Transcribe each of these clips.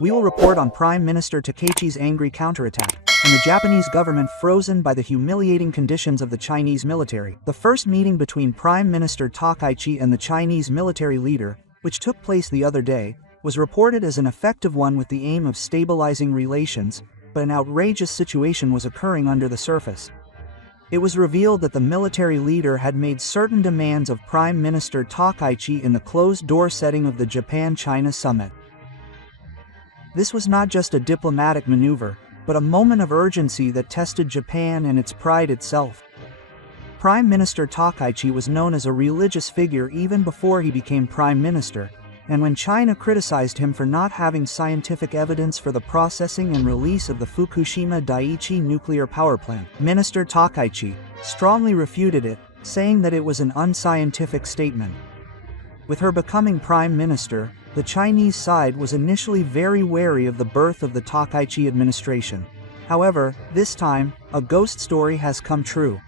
We will report on Prime Minister Takechi's angry counterattack, and the Japanese government frozen by the humiliating conditions of the Chinese military. The first meeting between Prime Minister Takaichi and the Chinese military leader, which took place the other day, was reported as an effective one with the aim of stabilizing relations, but an outrageous situation was occurring under the surface. It was revealed that the military leader had made certain demands of Prime Minister Takaichi in the closed-door setting of the Japan-China summit. This was not just a diplomatic maneuver, but a moment of urgency that tested Japan and its pride itself. Prime Minister Takaichi was known as a religious figure even before he became Prime Minister, and when China criticized him for not having scientific evidence for the processing and release of the Fukushima Daiichi nuclear power plant, Minister Takaichi strongly refuted it, saying that it was an unscientific statement. With her becoming Prime Minister, the Chinese side was initially very wary of the birth of the Takaichi administration. However, this time, a ghost story has come true.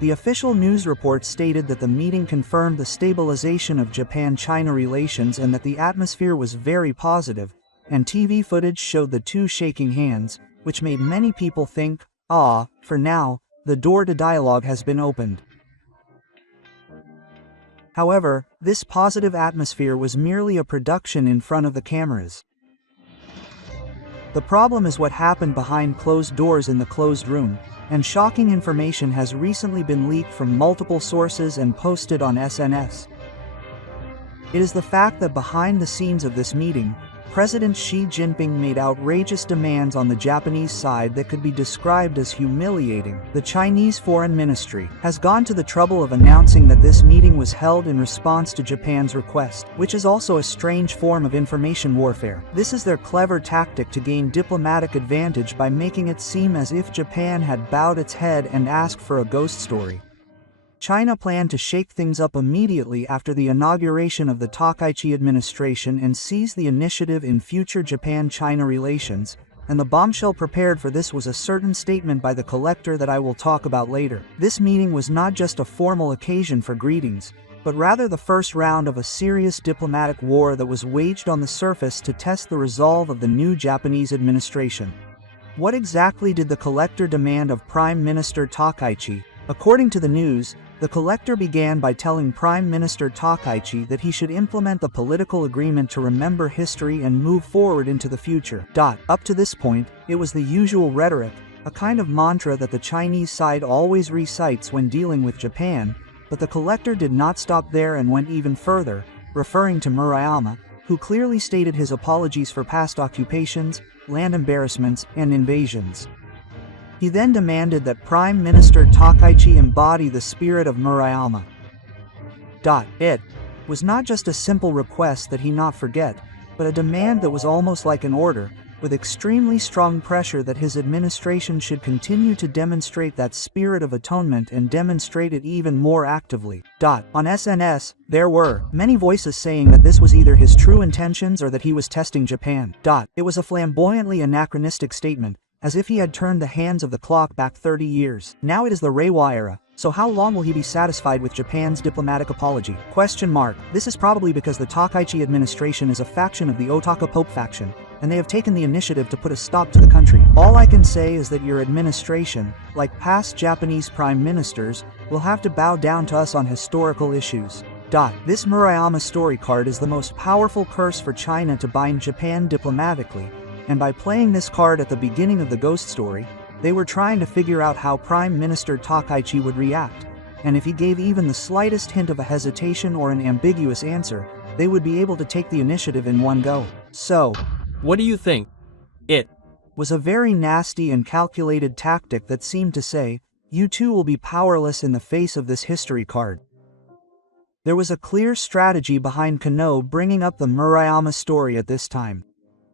The official news report stated that the meeting confirmed the stabilization of Japan-China relations and that the atmosphere was very positive, and TV footage showed the two shaking hands, which made many people think, for now, the door to dialogue has been opened. However, this positive atmosphere was merely a production in front of the cameras. The problem is what happened behind closed doors in the closed room, and shocking information has recently been leaked from multiple sources and posted on SNS. It is the fact that behind the scenes of this meeting, President Xi Jinping made outrageous demands on the Japanese side that could be described as humiliating. The Chinese Foreign Ministry has gone to the trouble of announcing that this meeting was held in response to Japan's request, which is also a strange form of information warfare. This is their clever tactic to gain diplomatic advantage by making it seem as if Japan had bowed its head and asked for a ghost story. China planned to shake things up immediately after the inauguration of the Takaichi administration and seize the initiative in future Japan-China relations, and the bombshell prepared for this was a certain statement by the collector that I will talk about later. This meeting was not just a formal occasion for greetings, but rather the first round of a serious diplomatic war that was waged on the surface to test the resolve of the new Japanese administration. What exactly did the collector demand of Prime Minister Takaichi? According to the news, the collector began by telling Prime Minister Takaichi that he should implement the political agreement to remember history and move forward into the future. Up to this point, it was the usual rhetoric, a kind of mantra that the Chinese side always recites when dealing with Japan, but the collector did not stop there and went even further, referring to Murayama, who clearly stated his apologies for past occupations, land embarrassments, and invasions. He then demanded that Prime Minister Takaichi embody the spirit of Murayama. It was not just a simple request that he not forget, but a demand that was almost like an order, with extremely strong pressure that his administration should continue to demonstrate that spirit of atonement and demonstrate it even more actively. On SNS, there were many voices saying that this was either his true intentions or that he was testing Japan. It was a flamboyantly anachronistic statement, as if he had turned the hands of the clock back 30 years. Now it is the Reiwa era, so how long will he be satisfied with Japan's diplomatic apology? This is probably because the Takaichi administration is a faction of the Otaka Pope faction, and they have taken the initiative to put a stop to the country. All I can say is that your administration, like past Japanese prime ministers, will have to bow down to us on historical issues. This Murayama story card is the most powerful curse for China to bind Japan diplomatically, and by playing this card at the beginning of the ghost story, they were trying to figure out how Prime Minister Takaichi would react, and if he gave even the slightest hint of a hesitation or an ambiguous answer, they would be able to take the initiative in one go. So, what do you think? It was a very nasty and calculated tactic that seemed to say, you too will be powerless in the face of this history card. There was a clear strategy behind Kano bringing up the Murayama story at this time.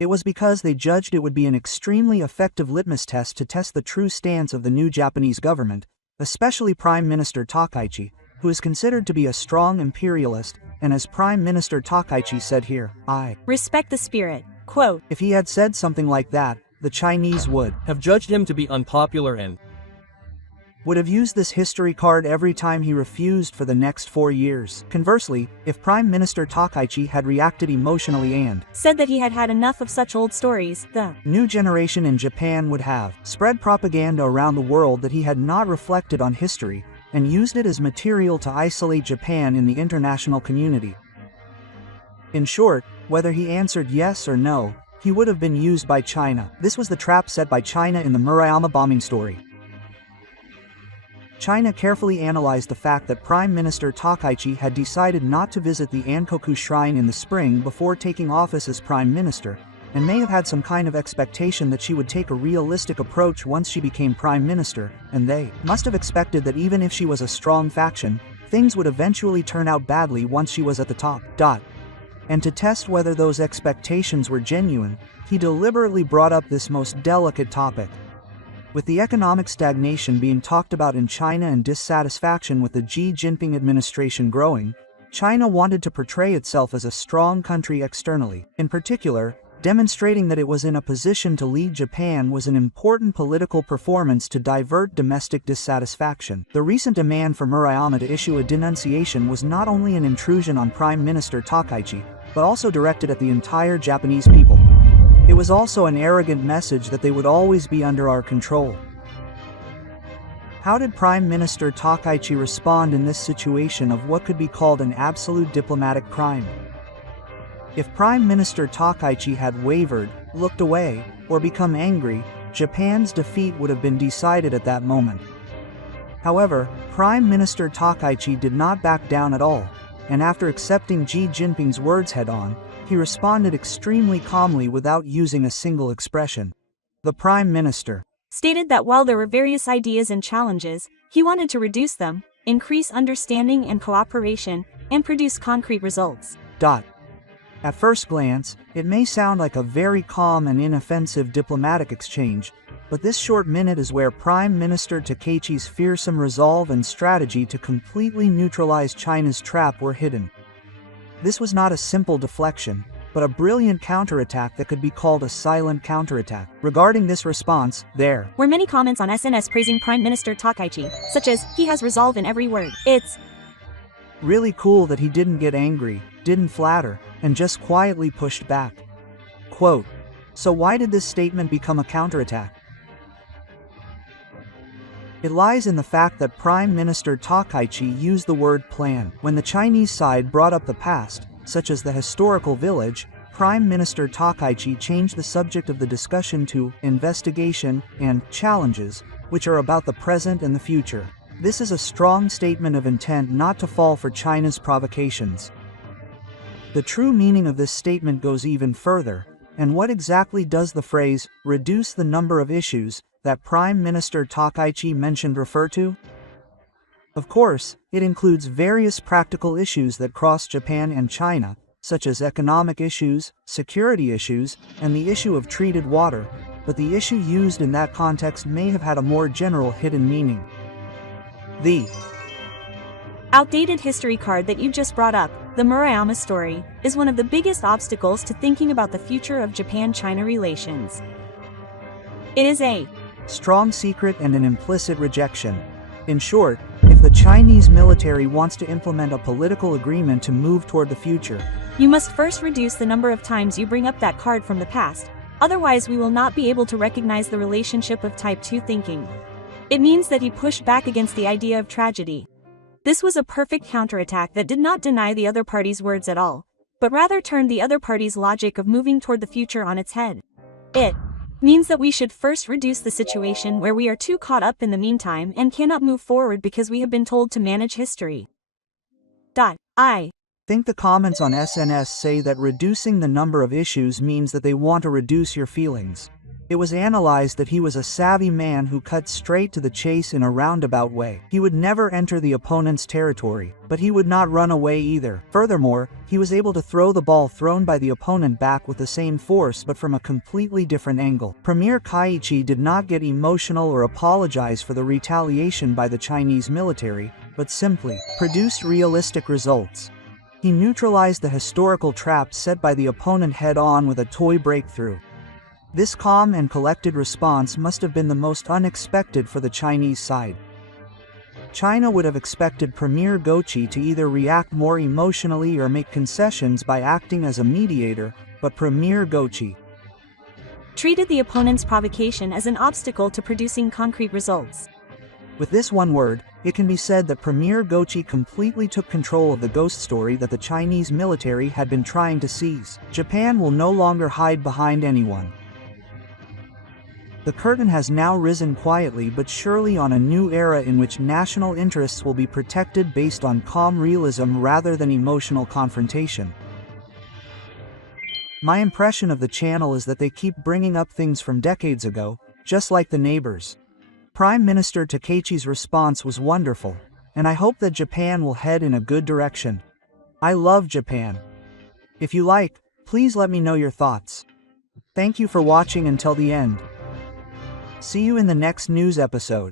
It was because they judged it would be an extremely effective litmus test to test the true stance of the new Japanese government, especially Prime Minister Takaichi, who is considered to be a strong imperialist, and as Prime Minister Takaichi said here, I respect the spirit, quote. If he had said something like that, the Chinese would have judged him to be unpopular and would have used this history card every time he refused for the next 4 years. Conversely, if Prime Minister Takaichi had reacted emotionally and said that he had had enough of such old stories, the new generation in Japan would have spread propaganda around the world that he had not reflected on history, and used it as material to isolate Japan in the international community. In short, whether he answered yes or no, he would have been used by China. This was the trap set by China in the Murayama bombing story. China carefully analyzed the fact that Prime Minister Takaichi had decided not to visit the Ankoku Shrine in the spring before taking office as Prime Minister, and may have had some kind of expectation that she would take a realistic approach once she became Prime Minister, and they must have expected that even if she was a strong faction, things would eventually turn out badly once she was at the top. And to test whether those expectations were genuine, he deliberately brought up this most delicate topic. With the economic stagnation being talked about in China and dissatisfaction with the Xi Jinping administration growing, China wanted to portray itself as a strong country externally. In particular, demonstrating that it was in a position to lead Japan was an important political performance to divert domestic dissatisfaction. The recent demand for Murayama to issue a denunciation was not only an intrusion on Prime Minister Takaichi, but also directed at the entire Japanese people. It was also an arrogant message that they would always be under our control. How did Prime Minister Takaichi respond in this situation of what could be called an absolute diplomatic crime? If Prime Minister Takaichi had wavered, looked away, or become angry, Japan's defeat would have been decided at that moment. However, Prime Minister Takaichi did not back down at all, and after accepting Xi Jinping's words head-on, he responded extremely calmly without using a single expression. The Prime Minister stated that while there were various ideas and challenges, he wanted to reduce them, increase understanding and cooperation, and produce concrete results. At first glance, it may sound like a very calm and inoffensive diplomatic exchange, but this short minute is where Prime Minister Takaichi's fearsome resolve and strategy to completely neutralize China's trap were hidden. This was not a simple deflection, but a brilliant counterattack that could be called a silent counterattack. Regarding this response, there were many comments on SNS praising Prime Minister Takaichi, such as, "He has resolve in every word. It's really cool that he didn't get angry, didn't flatter, and just quietly pushed back." Quote, "So why did this statement become a counterattack?" It lies in the fact that Prime Minister Takaichi used the word plan. When the Chinese side brought up the past, such as the historical village, Prime Minister Takaichi changed the subject of the discussion to investigation and challenges, which are about the present and the future. This is a strong statement of intent not to fall for China's provocations. The true meaning of this statement goes even further, and what exactly does the phrase, "reduce the number of issues," that Prime Minister Takaichi mentioned refer to? Of course, it includes various practical issues that cross Japan and China, such as economic issues, security issues, and the issue of treated water, but the issue used in that context may have had a more general hidden meaning. The outdated history card that you just brought up, the Murayama story, is one of the biggest obstacles to thinking about the future of Japan-China relations. It is a strong secret and an implicit rejection. In short, if the Chinese military wants to implement a political agreement to move toward the future, you must first reduce the number of times you bring up that card from the past, otherwise we will not be able to recognize the relationship of Type 2 thinking. It means that he pushed back against the idea of tragedy. This was a perfect counterattack that did not deny the other party's words at all, but rather turned the other party's logic of moving toward the future on its head. It means that we should first reduce the situation where we are too caught up in the meantime and cannot move forward because we have been told to manage history. I think the comments on SNS say that reducing the number of issues means that they want to reduce your feelings. It was analyzed that he was a savvy man who cut straight to the chase in a roundabout way. He would never enter the opponent's territory, but he would not run away either. Furthermore, he was able to throw the ball thrown by the opponent back with the same force but from a completely different angle. Premier Kaiichi did not get emotional or apologize for the retaliation by the Chinese military, but simply produced realistic results. He neutralized the historical trap set by the opponent head-on with a toy breakthrough. This calm and collected response must have been the most unexpected for the Chinese side. China would have expected Premier Gochi to either react more emotionally or make concessions by acting as a mediator, but Premier Gochi treated the opponent's provocation as an obstacle to producing concrete results. With this one word, it can be said that Premier Gochi completely took control of the ghost story that the Chinese military had been trying to seize. Japan will no longer hide behind anyone. The curtain has now risen quietly but surely on a new era in which national interests will be protected based on calm realism rather than emotional confrontation. My impression of the channel is that they keep bringing up things from decades ago, just like the neighbors. Prime Minister Takechi's response was wonderful, and I hope that Japan will head in a good direction. I love Japan. If you like, please let me know your thoughts. Thank you for watching until the end. See you in the next news episode.